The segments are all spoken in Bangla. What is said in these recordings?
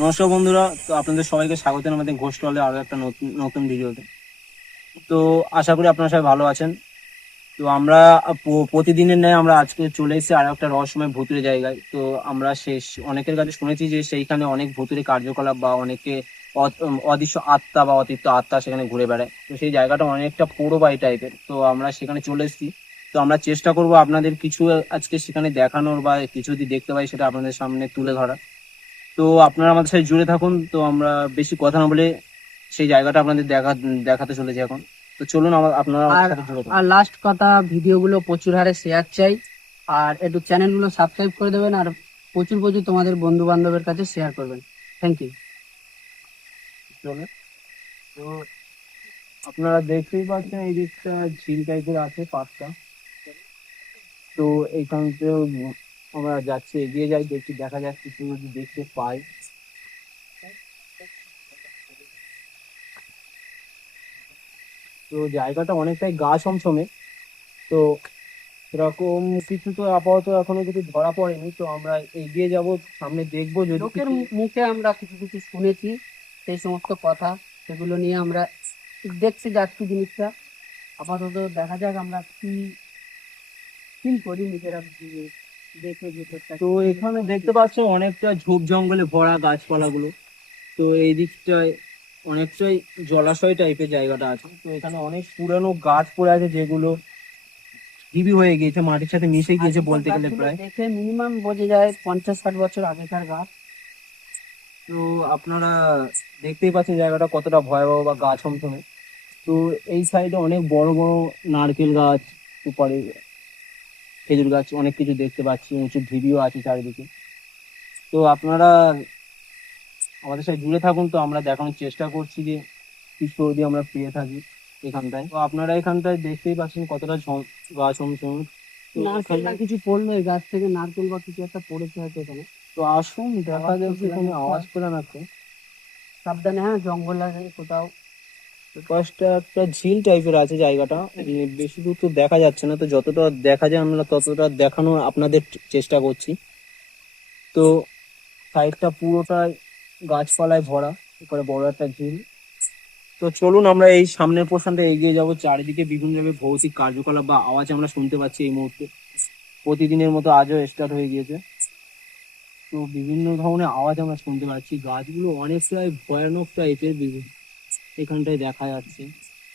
নমস্কার বন্ধুরা, তো আপনাদের সবাইকে স্বাগত আমাদের ঘোষ টলে আরো একটা নতুন নতুন ভিডিওতে। তো আশা করি আপনারা সবাই ভালো আছেন। তো আমরা প্রতিদিনের ন্যায় আমরা আজকে চলে এসেছি আর একটা রহস্যময় ভুতুড়ে জায়গায়। তো আমরা অনেকের কাছে শুনেছি যে সেইখানে অনেক ভুতুড়ে কার্যকলাপ বা অনেকে অদৃশ্য আত্মা বা অতিরিক্ত আত্মা সেখানে ঘুরে বেড়ায়। তো সেই জায়গাটা অনেকটা পুরো বাড়ি টাইপের। তো আমরা সেখানে চলে এসেছি। তো আমরা চেষ্টা করব আপনাদের কিছু আজকে সেখানে দেখানোর বা কিছু যদি দেখতে পাই সেটা আপনাদের সামনে তুলে ধরা। তো আপনারা আমাদের সাথে জুড়ে থাকুন। তো আমরা বেশি কথা না বলে সেই জায়গাটা আপনাদের দেখাতে চলেছি এখন। তো চলুন আপনারা আমাদের আর সাথে জুড়ে থাকুন। আর লাস্ট কথা, ভিডিওগুলো প্রচুর হারে শেয়ার চাই। আর একটু চ্যানেলগুলো সাবস্ক্রাইব করে দেবেন, আর প্রচুর প্রচুর তোমাদের বন্ধু বান্ধবের কাছে শেয়ার করবেন। Thank you. চলুন। তো আপনারা দেখতেই পাচ্ছেন এই দিকটা ঝিল টাইপের আছে পাঁচটা। তো এইখানতেও আমরা যাচ্ছি, এগিয়ে যাই, দেখি দেখা যাক কিছু যদি দেখতে পাই। তো জায়গাটা অনেকটাই গা ছমছমে। তো এরকম কিছু তো আপাতত এখনো কিছু ধরা পড়েনি। তো আমরা এগিয়ে যাব, সামনে দেখবো যদি লোকের কিছু। মুখে আমরা কিছু কিছু শুনেছি, সেই সমস্ত কথা, সেগুলো নিয়ে আমরা দেখতে যাচ্ছি জিনিসটা। আপাতত দেখা যাক আমরা কি ফিল করি নিজেরা, দেখে ভিতরটা। তো এখানে দেখতে পাচ্ছেন অনেকটা ঝোপ জঙ্গলে ভরা গাছপালাগুলো। তো এই দিকটায় অনেকটাই জলাশয় টাইপের জায়গাটা আছে। তো এখানে অনেক পুরানো গাছ পড়ে আছে যেগুলো ঢিবি হয়ে গিয়েছে, মাটির সাথে মিশে গিয়েছে আগেকার বলতে গেলে গাছগুলো প্রায়। দেখে মিনিমাম বোঝা যায় 50-60 বছর আগেকার গাছ। তো আপনারা দেখতেই পাচ্ছেন জায়গাটা কতটা ভয়াবহ বা গা ছমছমে। তো এই সাইডে অনেক বড় বড় নারকেল গাছ, সুপারি, খেজুর গাছ, অনেক কিছু দেখতে পাচ্ছি, উঁচু ঢিবিও আছে চারিদিকে। তো আপনারা আমাদের সাথে জুড়ে থাকুন। তো আমরা দেখানোর চেষ্টা করছি যে কিছু যদি আমরা পেয়ে থাকি এখানটায়। তো আপনারা এখানটায় দেখতেই পাচ্ছেন কতটা গা ছমছম। তো নারকেল না কিছু পড়লো এই গাছ থেকে, নারকেল বা কিছু একটা পড়েছে হয়তো এখানে। তো আসুন দেখা আওয়াজ তো যাচ্ছে, পেলাম কোনো একটা। আওয়াজ পেলাম একটা। সাবধানে, হ্যাঁ, জঙ্গল আছে কোথাও। পাশটা একটা ঝিল টাইপের আছে জায়গাটা। বেশি দূর তো দেখা যাচ্ছে না, তো যতটা দেখা যায় আমরা ততটা দেখানোর আপনাদের চেষ্টা করছি। তো সাইডটা পুরোটাই গাছপালায় ভরা, উপরে বড় একটা ঝিল। তো চলুন আমরা এই সামনের পোর্শনটা এগিয়ে যাব। চারিদিকে বিভিন্ন ভাবে ভৌতিক কার্যকলাপ বা আওয়াজ আমরা শুনতে পাচ্ছি এই মুহূর্তে। প্রতিদিনের মতো আজও স্টার্ট হয়ে গিয়েছে। তো বিভিন্ন ধরনের আওয়াজ আমরা শুনতে পাচ্ছি, গাছগুলো অনেকটাই ভয়ানক টাইপের এখানটায় দেখা যাচ্ছে।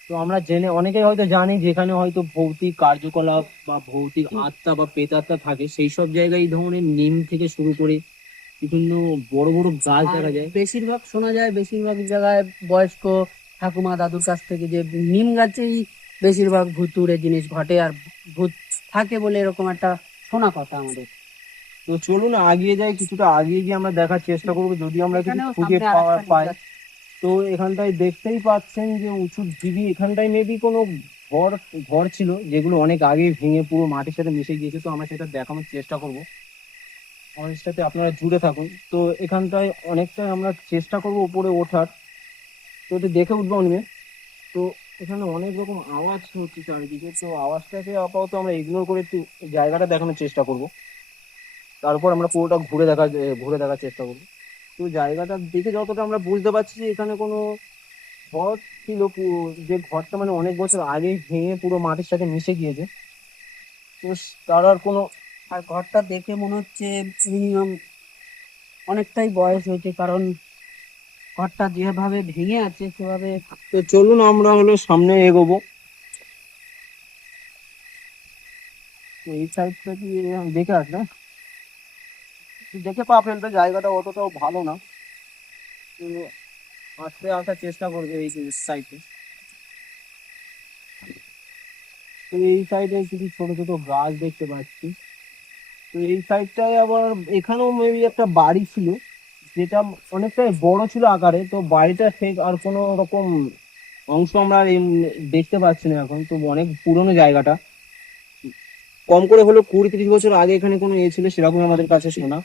তো আমরা অনেকেই হয়তো জানি যেখানে হয়তো ভৌতিক কার্যকলাপ বা ভৌতিক আত্মা বা প্রেতাত্মা থাকে, সেই সব জায়গায় এই ধরনের নিম থেকে শুরু করে বিভিন্ন বড় বড় গাছ আর দেখা যায়। বেশিরভাগ শোনা যায়, বেশিরভাগ জায়গায় বয়স্ক ঠাকুমা দাদুর কাছ থেকে, যে নিম গাছেই বেশিরভাগ ভুতুড়ে জিনিস ঘটে আর ভূত থাকে বলে এরকম একটা শোনা কথা আমাদের। তো চলুন আগিয়ে যাই, কিছুটা আগিয়ে গিয়ে আমরা দেখার চেষ্টা করবো যদি আমরা কিছু এখানেও খুঁজে সামনে আর একটা পাই। নিম গাছ। তো এখানটায় দেখতেই পাচ্ছেন যে উঁচু ঢিবি, এখানটায় মেবি কোনো ঘর ঘর ছিল যেগুলো অনেক আগে ভেঙে পুরো মাটির সাথে মিশে গিয়েছে। তো আমরা সেটা দেখানোর চেষ্টা করব, আমাদের সাথে আপনারা জুড়ে থাকুন। তো এখানটায় অনেকটা আমরা চেষ্টা করব উপরে ওঠার। তো ওটা দেখে উঠবো নিয়ে। তো এখানে অনেক রকম আওয়াজ হচ্ছে চারিদিকে। তো আওয়াজটাকে আপাতত আমরা ইগনোর করে একটু জায়গাটা দেখানোর চেষ্টা করব। তারপর আমরা পুরোটা ঘুরে দেখার চেষ্টা করবো। তো জায়গাটা দেখে যতটা আমরা বুঝতে পারছি যে এখানে কোনো ঘর ছিল, যে ঘরটা মানে অনেক বছর আগে ভেঙে পুরো মাটির সাথে মিশে গিয়েছে। তো তার আর কোনো। আর ঘরটা দেখে মনে হচ্ছে মিনিমাম অনেকটাই বয়স হয়েছে, কারণ ঘরটা যেভাবে ভেঙে আছে সেভাবে। তো চলুন আমরা হলো সামনে এগোবো। তো এই সাইডটা কি দেখে আসলে দেখে পা ফেলতে, জায়গাটা অতটাও ভালো না। তো আস্তে আসার চেষ্টা করবে এই সাইডে। তো এই সাইডে কিছু ছোট ছোট গাছ দেখতে পাচ্ছি। তো এই সাইডটায় আবার এখানেও মেবি একটা বাড়ি ছিল, যেটা অনেকটাই বড় ছিল আকারে। তো বাড়িটা ঠিক আর কোনো রকম অংশ আমরা আর দেখতে পাচ্ছি না এখন। তো অনেক পুরনো জায়গাটা, কম করে হলো 20-30 বছর আগে এখানে কোনো ছিল সেরকম আমাদের কাছে শোনা।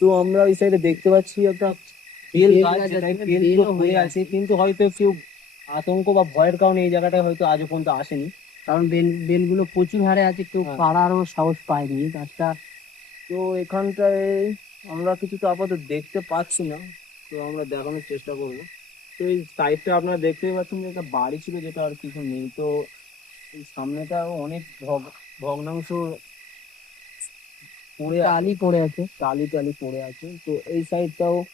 তো আমরা ওই সাইডে দেখতে পাচ্ছি একটা বেল বেল গাছ, গাছ যেটাই আছে, বেল পুরো বেলও হয়ে হয়ে আছে, আছে। কিন্তু হয়তো কেউ আতঙ্ক বা ভয়ের কারণে এই জায়গাটায় হয়তো আজও পর্যন্ত আসেনি। কারণ বেলগুলো প্রচুর হারে আছে, কেউ হ্যাঁ। পাড়ারও সাহস পায়নি গাছটা। তো এখানটায় আমরা কিছু তো আপাতত দেখতে পাচ্ছি না, তো আমরা দেখানোর চেষ্টা করবো। তো এই সাইডটা আপনারা দেখতেই পাচ্ছেন যে একটা বাড়ি ছিল যেটা আর কিছু নেই। তো এই সামনেটাও অনেক ভগ্নাংশ পড়ে আছে, টালি পড়ে আছে। টালি টালি পড়ে আছে। তো এই সাইডটাও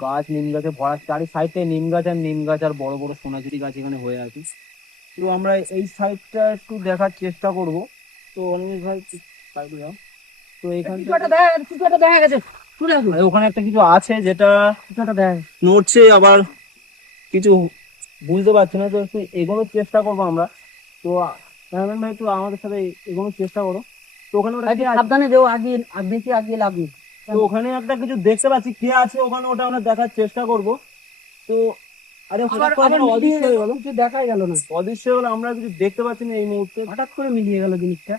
গাছ, নিম গাছে ভরা, চারি সাইডটায় নিম গাছ আর নিম গাছ আর বড় বড় সোনাঝুরি গাছ এখানে হয়ে আছে। তো আমরা এই সাইডটা একটু দেখার চেষ্টা করব। তো অনিমেষ ভাই সাইডে যাও। তো কিছু এখানটা একটা দেখা গেছে, কিছু একটা দেখা গেছে। শুনে আসুন, ওখানে একটা কিছু আছে যেটা কিছু একটা দেখা গেছে। নড়ছে, আবার কিছু বুঝতে পারছি না। তো একটু এগোনোর চেষ্টা করবো আমরা। তো ক্যামেরাম্যান ভাই একটু আমাদের সাথে এগোনোর চেষ্টা করো। তো ওখানে ওটা কি আছে? সাবধানে দেও, আগে বেশি আগে লাভ নেই। তো ওখানে একটা কিছু দেখতে পাচ্ছি, কে আছে ওখানে, ওটা আমরা দেখার চেষ্টা করব। তো আরে আবার হঠাৎ করে আবার যেন মিলিয়ে অদৃশ্য হয়ে গেল, কিছু দেখাই গেল না, অদৃশ্য হয়ে গেল, আমরা কিছু দেখতে পাচ্ছি না এই মুহূর্তে। হঠাৎ করে মিলিয়ে গেল জিনিসটা।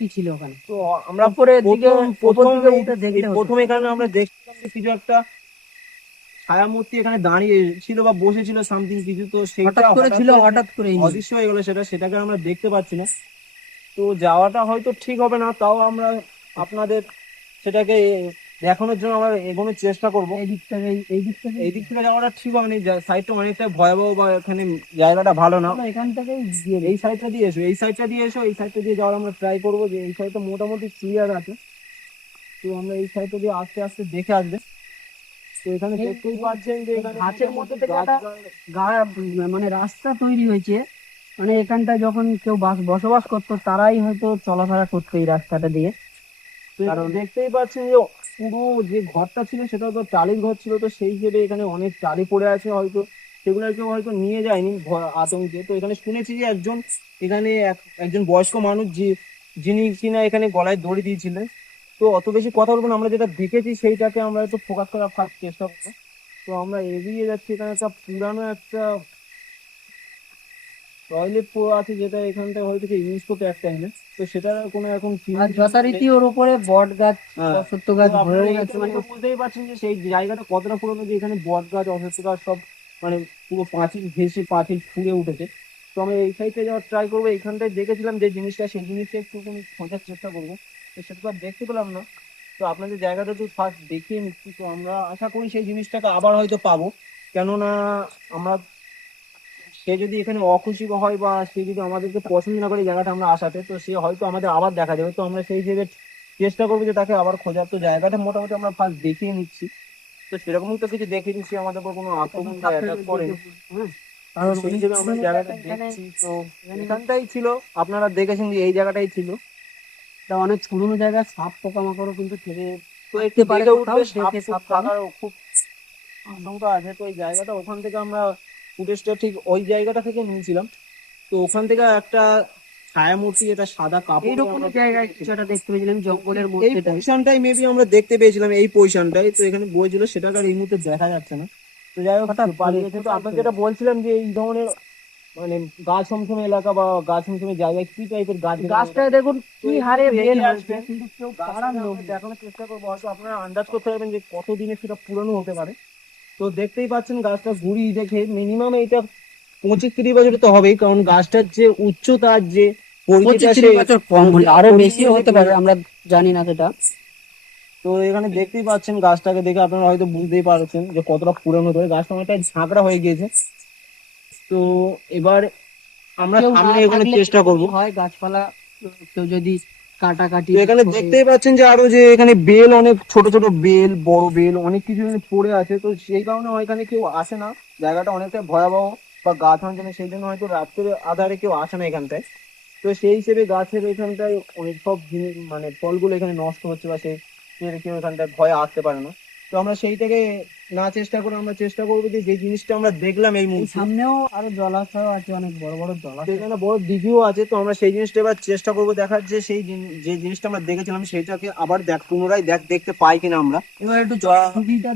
কি ছিল ওখানে? তো আমরা উপরের দিকে, প্রথম উপর দিকে এই- উঠে এই দেখলে হতো। প্রথম এখানে আমরা দেখছিলাম যে কিছু একটা ছায়া মূর্তি এখানে দাঁড়িয়ে ছিল বা বসেছিল সামথিং কিছু। তো সেইটা হঠাৎ করে ছিল, হঠাৎ করে অদৃশ্য হয়ে গেল, সেটাকে আমরা দেখতে পাচ্ছি না। তো যাওয়াটা হয়তো ঠিক হবে না, তাও আমরা আপনাদের সেটাকে দেখানোর জন্য আমরা এগোনোর চেষ্টা করব। এই দিক থেকে, এই দিক থেকে, এই দিক থেকে যাওয়াটা ঠিক হবে না, সাইডটা অনেকটা ভয়াবহ বা এখানে জায়গাটা ভালো না। আমরা এখান থেকে দিয়ে এই সাইডটা দিয়ে এসো, এই সাইডটা দিয়ে এসো, এই সাইডটা দিয়ে যাওয়ার আমরা ট্রাই করবো। যে এই সাইডটা মোটামুটি ক্লিয়ার আছে, তো আমরা এই সাইডটা দিয়ে আস্তে আস্তে দেখে আসবে। তো এখানে দেখতেই পাচ্ছেন যে এখানে ঘাসের মধ্যে থেকে গাছ- একটা মানে রাস্তা তৈরি হয়েছে। মানে এখানটা যখন কেউ বসবাস করতো তারাই হয়তো চলাফেরা করতো এই রাস্তাটা দিয়ে। তো কারণ দেখতেই পাচ্ছেন যে পুরো যে ঘরটা ছিল সেটা তো টালির ঘর ছিল। তো সেই হিসেবে এখানে অনেক টালি পড়ে আছে, হয়তো সেগুলো কেউ হয়তো নিয়ে যায়নি আতঙ্কে। তো এখানে শুনেছি যে এখানে একজন বয়স্ক মানুষ যিনি কিনা এখানে গলায় দড়ি দিয়েছিলেন। তো অত বেশি কথা বলবো না, আমরা যেটা দেখেছি সেইটাকে আমরা একটু ফোকাস করার চেষ্টা করবো। তো আমরা এগিয়ে যাচ্ছি, এখানে একটা পুরানো একটা টয়লেট পড়ে আছে, যেটা এখানটা হয়তো ইউজ করতে এক টাইমে। তো সেটা কোনো এখন আর যথারীতি ওর উপরে বট গাছ, হ্যাঁ। অশ্বত্থ গাছ তো আপনারা হয়ে এইটা গেছে। মানে দেখে বুঝতেই পারছেন যে সেই জায়গাটা কতটা পুরোনো, যে এখানে বট গাছ, অশ্বত্থ গাছ সব মানে পুরো পাঁচিল ঘেঁষে, পাঁচিল ফুঁড়ে উঠেছে। তো আমরা এই সাইডে যাওয়ার ট্রাই করবো। এইখানটায় দেখেছিলাম যে জিনিসটা, সেই জিনিসটা একটুখানি খোঁজার চেষ্টা করবো। তো সেটা তো আর দেখতে পেলাম না। তো আপনাদের জায়গাটা তো ফার্স্ট দেখিয়ে নিচ্ছি। তো আমরা আশা করি সেই জিনিসটাকে আবার হয়তো পাবো। কেননা আমরা, সে যদি এখানে অখুশি হয় বা সে যদি আমাদেরকে পছন্দ না করে এই জায়গাটা আমরা আসাতে, তো সে হয়তো আমাদের আবার দেখা দেবে। তো আমরা সেই হিসেবে চেষ্টা করবো যে তাকে আবার খোঁজার। তো জায়গাটা মোটামুটি আমরা ফার্স্ট দেখিয়ে নিচ্ছি। তো সেরকমই তো কিছু দেখে নিচ্ছি, আমাদের উপর কোনো আক্রমণ বা অ্যাটাক করে। হ্যাঁ, কারণ সেই হিসেবে আমরা জায়গাটা এখানে দেখছি। তো এখানটাই ছিল, আপনারা দেখেছেন যে এই জায়গাটাই ছিল। এটা অনেক পুরোনো জায়গা, সাপ পোকামাকড়ও কিন্তু থেকে তো একটু পারে দেখে কোথাও, উঠবে, সাপ দেখে খুব সাবধানে। থাকার খুব আশঙ্কা আছে। তো এই জায়গাটা, ওখান থেকে আমরা ফুটেজটা ঠিক ওই জায়গাটা থেকে নিয়েছিলাম। তো ওখান থেকে একটা ছায়া মূর্তি, এটা সাদা কাপড় এইরকম জায়গায় কিছু একটা দেখতে পেয়েছিলাম জঙ্গলের এই মধ্যে। পজিশনটাই মেবি আমরা দেখতে পেয়েছিলাম, এই পজিশনটাই। তো এখানে বইছিল, সেটাকে আর এই মুহূর্তে দেখা যাচ্ছে না। তো যাই হোক, হঠাৎ পালিয়ে করে- গেছে। তো আপনার যেটা বলছিলাম যে এই ধরনের মানে গাছ সমসম এলাকা বা গাছ সমসম জায়গায় কি টাইপের গাছ গাছটায় দেখুন কি হারে বেল হয়েছে, আসবে, কিন্তু কেউ গাছটাকে পাড়ার আমরা লোক নেই। দেখানোর চেষ্টা করবো। হয়তো আপনারা আন্দাজ করতে পারবেন যে কত দিনে সেটা পুরনো হতে পারে। তো দেখতেই পাচ্ছেন গাছটা গুড়ি দেখে মিনিমাম এটা 25-30 বছর তো হবেই, কারণ গাছটার যে উচ্চতা, যে পরিধিটা, 25-30 বছর কম হলে আরো বেশিও হতে পারে, আমরা জানি না সেটা। তো এখানে দেখতেই পাচ্ছেন গাছটাকে দেখে আপনারা হয়তো বুঝতেই পারছেন যে কতটা পুরনো ধরে। গাছটা অনেকটা ঝাঁকড়া হয়ে গিয়েছে। তো এবার আমরা কেউ সামনে না এগোনোর থাকলে চেষ্টা করব। হয় গাছপালা, কেউ যদি কাটাকাটি তো এখানে করে। দেখতেই পাচ্ছেন যে আরো যে এখানে বেল, অনেক ছোট ছোট বেল, বড় বেল, অনেক কিছু এখানে পড়ে আছে। তো সেই কারণে এখানে কেউ আসে না, জায়গাটা অনেকটা ভয়াবহ বা গাছ অঞ্চলে, সেই জন্য হয়তো রাত্রে আধারে কেউ আসে না এখানটায়। তো সেই হিসেবে গাছের এখানটায় অনেক সব জিনিস মানে ফলগুলো এখানে নষ্ট হচ্ছে, বা সেই কেউ এখানটায় ভয়ে আসতে পারে না। তো আমরা সেই থেকে না চেষ্টা করে আমরা চেষ্টা করবো যে যে জিনিসটা আমরা দেখলাম এই এই মুহূর্তে, সামনেও আরো জলাশয় আছে, অনেক বড় বড় জলাশয়। সেখানে বড় দিঘিও আছে। তো আমরা সেই জিনিসটা এবার চেষ্টা করবো দেখার, যে সেই যে জিনিসটা আমরা দেখেছিলাম সেইটাকে আবার পুনরায় দেখতে পাই কিনা আমরা। এবার একটু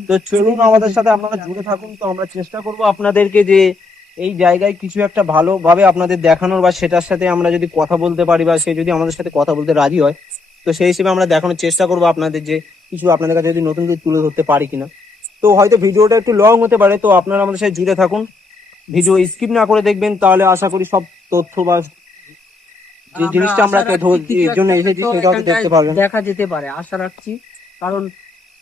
তো চলুন আমাদের সাথে আপনারা জুড়ে থাকুন। তো আমরা চেষ্টা করব আপনাদেরকে যে এই জায়গায় কিছু একটা ভালোভাবে আপনাদের দেখানোর, বা সেটার সাথে আমরা যদি কথা বলতে পারি, বা সে যদি আমাদের সাথে কথা বলতে রাজি হয়, তো সেই হিসেবে আমরা দেখানোর চেষ্টা করব আপনাদের, যে কিছু আপনাদের কাছে যদি নতুন কিছু তুলে ধরতে পারি কিনা। তো হয়তো ভিডিওটা একটু লং হতে পারে, তো আপনারা আমাদের সাথে জুড়ে থাকুন, ভিডিও স্কিপ না করে দেখবেন, তাহলে আশা করি সব তথ্য বা যে জিনিসটা আমরা এর জন্য এসেছি সেটা হয়তো দেখতে পাবেন। দেখা যেতে পারে আশা রাখছি, কারণ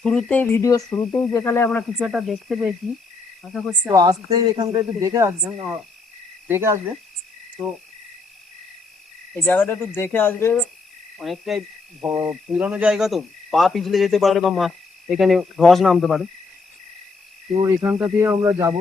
শুরুতেই যেখানে আমরা কিছু একটা দেখতে পেয়েছি, আশা করছি তো আসতেই এখানটা একটু দেখে আসবেন, দেখে আসবে। তো এই জায়গাটা একটু দেখে আসবে, অনেকটাই পুরানো জায়গা, তো পা পিছলে যেতে পারে বা এখানে ধস নামতে পারে। তো এখানটা দিয়ে আমরা যাব,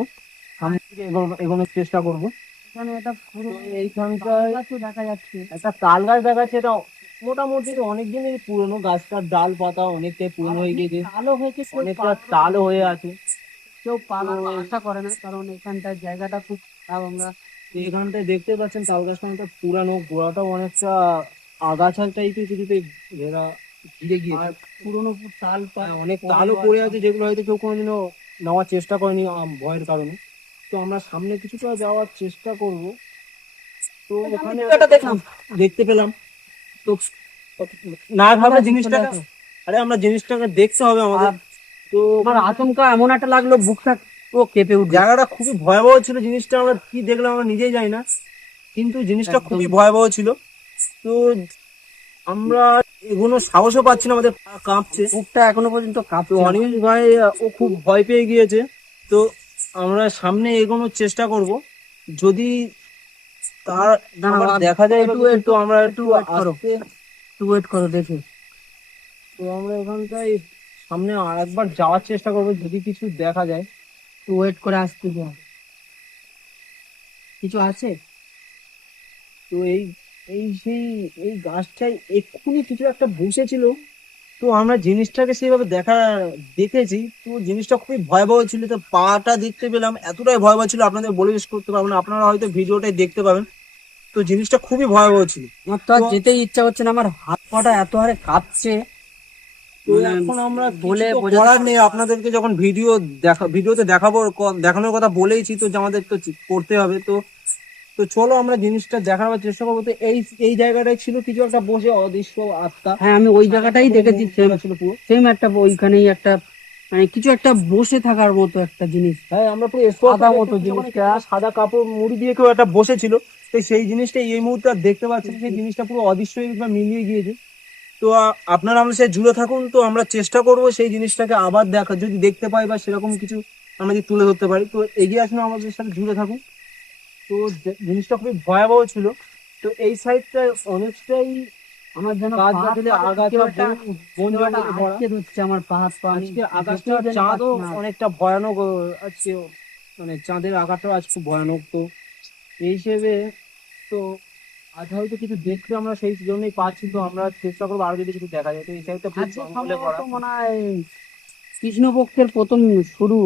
সামনে থেকে এগোনোর চেষ্টা করব। এখানে একটা পুরো তো এইখানটায় দেখা যাচ্ছে। একটা তাল গাছ দেখাচ্ছে, এটা মোটামুটি অনেক দিনের পুরনো, গাছটার ডাল পাতা অনেকটাই পুরনো হয়ে গেছে, ভালো হয়েছে, অনেকটা তালও হয়ে আছে। কেউ পালার আশা করে না, কারণ এখানটার জায়গাটা খুব খারাপ। আমরা তো এখানটায় দেখতে পাচ্ছেন তাল গাছটা অনেকটা পুরানো, গোড়াটাও অনেকটা আগাছা টাইপের কিছুতে ঘেরা, ঘিরে গিয়েছে। পুরোনো তাল অনেক তালও পড়ে আছে, যেগুলো হয়তো কেউ কোনোদিনও নেওয়ার চেষ্টা করেনি ভয়ের কারণে। তো আমরা সামনে কিছুটা যাওয়ার চেষ্টা করব। তো ওখানে দেখলাম, দেখতে পেলাম, তো না ভাবলে জিনিসটাকে, আরে আমরা জিনিসটাকে দেখতে হবে আমাদের। তো আমার আচমকা এমন একটা লাগলো, বুকটা পুরো কেঁপে উঠবে। জায়গাটা খুবই ভয়াবহ ছিল, জিনিসটা আমরা কি দেখলাম আমরা নিজেই জানি না, কিন্তু জিনিসটা একদম। খুবই ভয়াবহ ছিল। তো আমরা এগোনোর সাহসও পাচ্ছি না, আমাদের পা কাঁপছে। বুকটা এখনো পর্যন্ত তো কাঁপছে। অনিল ভাই ও খুব ভয় পেয়ে গিয়েছে। তো আমরা সামনে এগোনোর চেষ্টা করব, যদি তার আবার দেখা যায় তো আমরা একটু আস্তে। একটু ওয়েট করো দেখি। তো আমরা এখানটায় সামনে আর একবার যাওয়ার চেষ্টা করবো, যদি কিছু দেখা যায়। একটু ওয়েট করে আসতে দাও। কিছু আছে? তো এই এই সেই এই গাছটায় এক্ষুনি কিছু একটা বসেছিল, তো আমরা জিনিসটাকে সেইভাবে দেখেছি, তো জিনিসটা খুবই ভয়াবহ ছিল। তো পাটা দেখতে পেলাম, এতটাই ভয়াবহ ছিল আপনাদের বলে শেষ করতে পারবো না, আপনারা হয়তো ভিডিওটাই দেখতে পাবেন। তো জিনিসটা খুবই ভয়াবহ ছিল। আমার তো আর তো যেতেই ইচ্ছা হচ্ছে না, আমার হাত পাটা এত হারে কাঁপছে। তো মানে এখন আমরা বলে কিছু তো বোঝাতে করার পারবো নেই, না। আপনাদেরকে যখন ভিডিওতে দেখাবো, দেখানোর কথা বলেইছি, তো যে আমাদের তো করতে হবে। তো তো চলো আমরা জিনিসটা দেখাবার চেষ্টা করবো। তো এই জায়গাটায় ছিল কিছু একটা বসে, অদৃশ্য আত্মা। হ্যাঁ, আমি ওই জায়গাটাই দেখেছি, ছিল পুরো। সেম একটা ওইখানেই একটা মানে কিছু একটা বসে থাকার মতো একটা জিনিস। হ্যাঁ, আমরা পুরো স্পষ্ট সাদা দেখতে মতো পেয়েছি, ওখানে জিনিসটা। একটা সাদা কাপড় মুড়ি দিয়ে কেউ একটা বসেছিল। তো সেই জিনিসটা এই মুহূর্তে আর দেখতে পাচ্ছি না, সেই জিনিসটা পুরো অদৃশ্য বা মিলিয়ে গিয়েছে। তো আপনারা আমাদের সাথে জুড়ে থাকুন, তো আমরা চেষ্টা করব সেই জিনিসটাকে আবার দেখা, যদি দেখতে পাই বা সেরকম কিছু আমরা যদি তুলে ধরতে পারি। তো এগিয়ে আসুন, আমাদের সাথে জুড়ে থাকুন। তো জিনিসটা খুবই ভয়াবহ ছিল। তো এই সাইডটা অনেকটাই আমার যেন গাছ পা হাত গাছালি পাটা আগাছা কেউ একটা বন কেউ একটা জঙ্গলে ভরা। আটকে ধরছে আমার পা হাত পা। আমি আজকে আকাশটা যেতেই জানি চাঁদও পারছি না। অনেকটা ভয়ানক, আজকে মানে চাঁদের আকারটাও আজ খুব ভয়ানক। তো এই হিসেবে তো আজ হয়তো কিছু দেখতে আমরা সেই জন্যই পাচ্ছি। তো আমরা চেষ্টা করবো আরো যদি কিছু দেখা যায়। তো এই সাইডটা খুব আজকে জঙ্গলে ভরা, সম্ভবত মনে হয় কৃষ্ণপক্ষের প্রথম শুরু।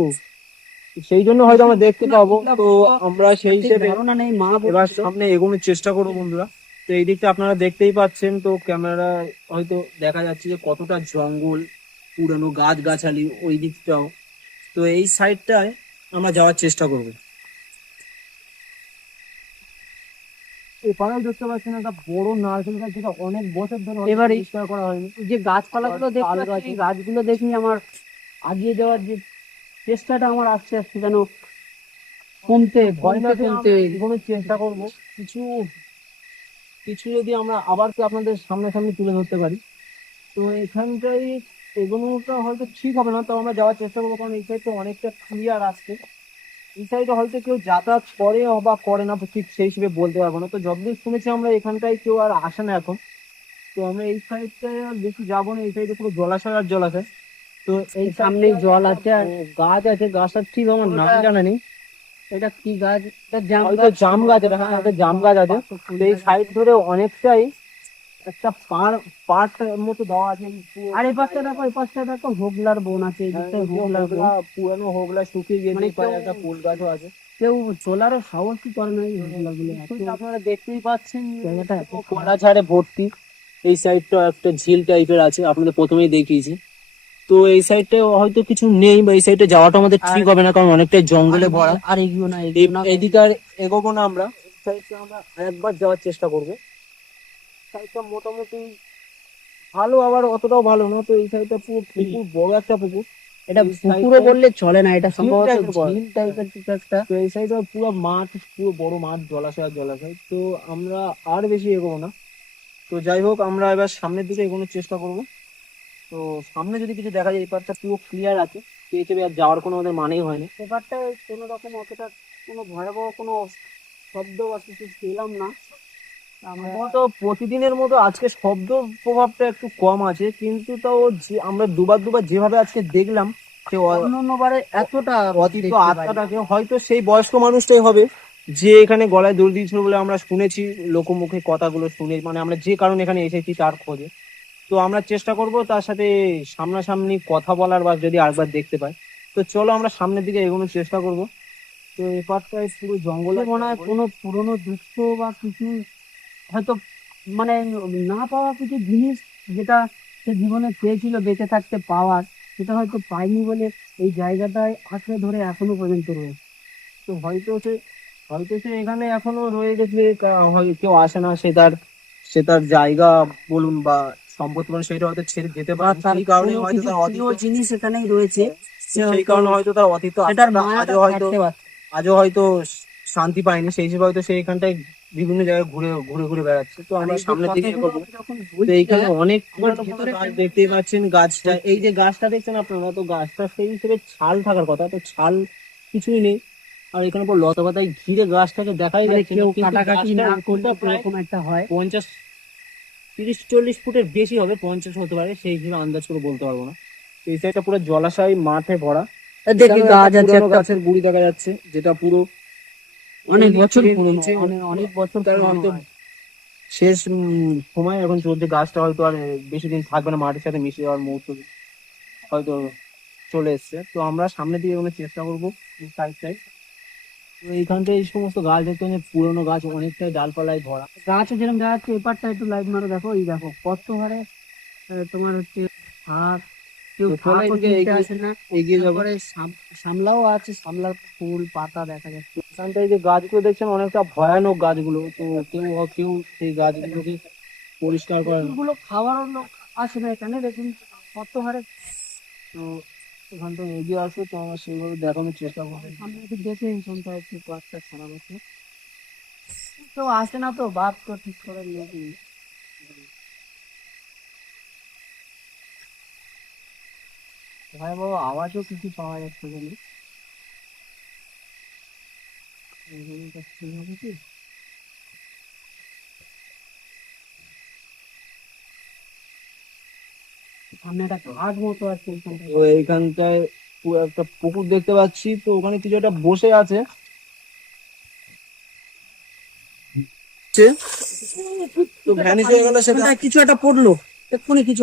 সেই জন্য হয়তো আমরা দেখতে পাবো। তো আমরা সেই ঠিক হিসেবে ধারণা নেই, মা এবার বলছিল। সামনে এগোনোর চেষ্টা করবো বন্ধুরা। তো এই দিকটা আপনারা দেখতেই পাচ্ছেন, তো ক্যামেরা হয়তো দেখা যাচ্ছে যে কতটা জঙ্গল, পুরানো গাছ গাছালি ওই দিকটাও। তো এই সাইডটায় আমরা যাওয়ার চেষ্টা করবো। এখানেও দেখতে পাচ্ছেন একটা বড় নারকেল গাছ, যেটা অনেক বছর ধরে এবারে পরিষ্কার করা হয়নি। যে গাছপালাগুলো দেখতে তাল পাচ্ছি, গাছ, এই গাছগুলো দেখি আমার আগিয়ে যাওয়ার যে চেষ্টাটা আমার আস্তে আস্তে যেন কমতে ভয় না কমতে পেয়ে কমতে। আমরা এগোনোর চেষ্টা করবো। কিছু কিছু যদি আমরা আবার কি আপনাদের সামনাসামনি তুলে ধরতে পারি। তো এখানটাই এগোনোটা হয়তো ঠিক হবে না, তো আমরা যাওয়ার চেষ্টা করবো, কারণ এই সাইডটা অনেকটা ক্লিয়ার আসছে। এই সাইডে হয়তো কেউ যাতায়াত করে বা করে না, তো ঠিক সেই হিসেবে বলতে পারবো না। তো যতদূর শুনেছি আমরা এখানটায় কেউ আর আসে না এখন। তো আমরা এই সাইডটায় আর বেশি যাবো না, এই সাইডে পুরো জলাশয় আর জলাশয়। তো এই সামনেই জল আছে আর গাছ আছে, গাছটার ঠিক আমার নাম জানা নেই। এটা কি গাছ? এটা জাম হয়তো গাছ। জাম গাছ, এটা হ্যাঁ একটা জাম গাছ আছে। তো এই সাইড ধরে অনেকটাই একটা পার্ট মতো দেওয়া আছে। আর এই পাশটা দেখো, এই পাশটা দেখো হোগলার বন আছে, এই দিকটায় হোগলার বন। পুরানো হোগলা শুকিয়ে গিয়েছে, মানে এই পাশে একটা ফুল গাছও আছে। কেউ তোলারও সাহসই করে না এই হোগলা গুলো। কিন্তু আপনারা দেখতেই পাচ্ছেন জায়গাটা এত কলা ঝাড়ে ভর্তি। এই সাইডটা একটা ঝিল টাইপের আছে, আপনাদের প্রথমেই দেখিয়েছি। তো এই সাইডটা হয়তো কিছু নেই, বা এই সাইডে যাওয়াটা আমাদের ঠিক হবে না, কারণ অনেকটাই জঙ্গলে ভরা। আর এগিয়েও না, এগিয়েও না। এইদিকে আর এগোবো না আমরা। এই সাইডটা আমরা একবার যাওয়ার চেষ্টা করবো। সাইডটা মোটামুটি ভালো, আবার অতটাও ভালো না। তো এই সাইডটা পুরো পুকুর, বড় একটা পুকুর। এটা এই পুকুরও সাইডটায় বললে চলে না, এটা সম্ভবত type এর বলে। ঝিল টাইপের কিছু একটা। তো এই সাইডে পুরো মাঠ, পুরো বড় মাঠ, জলাশয় আর জলাশয়। তো আমরা আর বেশি এগোবো না, তো যাই হোক, আমরা এবার সামনের দিকে এগোনোর চেষ্টা করব। তো সামনে যদি কিছু দেখা যায়, এই পাশটা পুরো ক্লিয়ার আছে, তো এই হিসেবে আর যাওয়ার কোনো আমাদের মানেই হয় না। ব্যাপারটা কোনো রকম অতটা কোনো ভয়াবহ কোনো শব্দ বা কিছু পেলাম না। আমরা তো প্রতিদিনের মতো আজকে শব্দ প্রভাবটা একটু কম আছে, কিন্তু তাও যে আমরা দুবার দুবার যেভাবে আজকে দেখলাম, সে অন্য অন্য বারে এতটা অতীত দেখতে পাই। আত্মাটাকে হয়তো সেই বয়স্ক মানুষটাই হবে যে এখানে গলায় দড়ি দিয়েছিল বলে আমরা শুনেছি, লোকমুখে কথাগুলো শুনে, মানে আমরা যে কারণে এখানে এসেছি তার খোঁজে। তো আমরা চেষ্টা করব তার সাথে সামনাসামনি কথা বলার, বা যদি আরেকবার দেখতে পাই। তো চলো আমরা সামনের দিকে এগোনোর চেষ্টা করব। তো এই পাশটায় পুরো জঙ্গল বলে আর মনে হয় জঙ্গল। কোনো পুরনো দুঃখ বা কিছু হয়তো মানে না পাওয়া কিছু জিনিস, যেটা সে জীবনে চেয়েছিল বেঁচে থাকতে পাওয়ার, সেটা হয়তো পায়নি বলে এই জায়গাটায় আঁকড়ে ধরে এখনো পর্যন্ত রয়েছে। তো হয়তো সে এখানে এখনো রয়ে গেছে, কেউ আসে না, সে তার জায়গা বলুন বা সম্পত্তি বলুন, সেটা হয়তো ছেড়ে যেতে বা পারে, তার সেই কারণে কোনো হয়তো কিছু তার প্রিয় অতীত, জিনিস এখানেই রয়েছে, সে সেই হয়তো কারণে হয়তো তার অতীত সেটার আত্মাটা মায়াটা ছাড়তে পারছে না। আজও হয়তো শান্তি পায়নি, সেই হিসেবে হয়তো সে এখানটায় বিভিন্ন জায়গায় ঘুরে ঘুরে ঘুরে বেড়াচ্ছে। তো আর আমরা এই যে সামনের দিকে কথাগুলো এগোবো। আপনি যখন তো বলছিলেন, এইখানে অনেক আমার পুরনো পুরনো ভেতরে গাছ কেন দেখতেই পাচ্ছেন, গাছটা, এই যে গাছটা দেখছেন আপনারা, তো গাছটা সেই হিসেবে ছাল থাকার কথা, তো ছাল কিছুই নেই। আর এখানে পুরো লতা পাতায় ঘিরে গাছটাকে দেখাই মানে যাচ্ছে না, কেউ কিন্তু কাটাকাটি গাছটার না করলে উচ্চতা প্রায় এরকম একটা হয়। 50 30 40 ফুটের বেশি হবে, 50 হতে পারে, সেই হিসেবে আন্দাজ করে বলতে পারবো না। তো এই সাইডটা পুরো জলাশয় মাঠে ভরা। দেখি এখানেও একটা গাছ আছে পুরোনো একটা, গাছের গুড়ি দেখা যাচ্ছে, যেটা পুরো অনেক এই দিক বছর থেকে পুরনো, নিচে, অনেক বছর তার পুরনো হয়তো হয়। শেষ সময় এখন চলছে, গাছটা হয়তো আর বেশি দিন থাকবে না, মাটির সাথে মিশে যাওয়ার মুহূর্ত হয়তো চলে এসছে। তো আমরা সামনের দিকে এগোনোর চেষ্টা করবো, সাইড সাইড। তো এইখানটায় এই সমস্ত গাছ দেখতে পাচ্ছি, পুরোনো গাছ অনেকটাই ডালপালায় ভরা। গাছে যেরকম দেখা যাচ্ছে, এপারটা একটু লাইট মারো, দেখো এই দেখো কত হারে তোমার হচ্ছে শাক, কেউ তো চলো শাকও এদিকে তুলতে এগিয়ে আসে না। এগিয়ে যাবো। তারপরে সামলাও আছে, সামলার ফুল পাতা দেখা যাচ্ছে। এখানটায় যে গাছগুলো দেখছেন অনেকটা ভয়ানক গাছগুলো, তো কেউ কেউ সেই গাছগুলোকে পরিষ্কার করে না। ফুলগুলো খাওয়ারও লোক আসে না এখানে, দেখুন কত হারে। তো ওখান থেকে এগিয়ে আসো, তো আমরা সেইভাবে দেখানোর চেষ্টা করবো। সামনে একটু দেখে এইখানটা একটু গাছটা খারাপ আছে, কেউ আসে না তো, বাদ তো ঠিক করে লোক নেই। ভয়াবহ আওয়াজও কিছু পাওয়া যাচ্ছে এখানে। এখানে একটা ছিল নাকি? সামনে একটা ঘাট মতো আছে এইখানটায়। তো এইখানটায় পুরো একটা পুকুর দেখতে পাচ্ছি, তো ওখানে কিছু একটা বসে আছে। তো ভ্যানিশ হয়ে গেল সেটা। কিছু একটা পড়লো এক্ষুনি, কিছু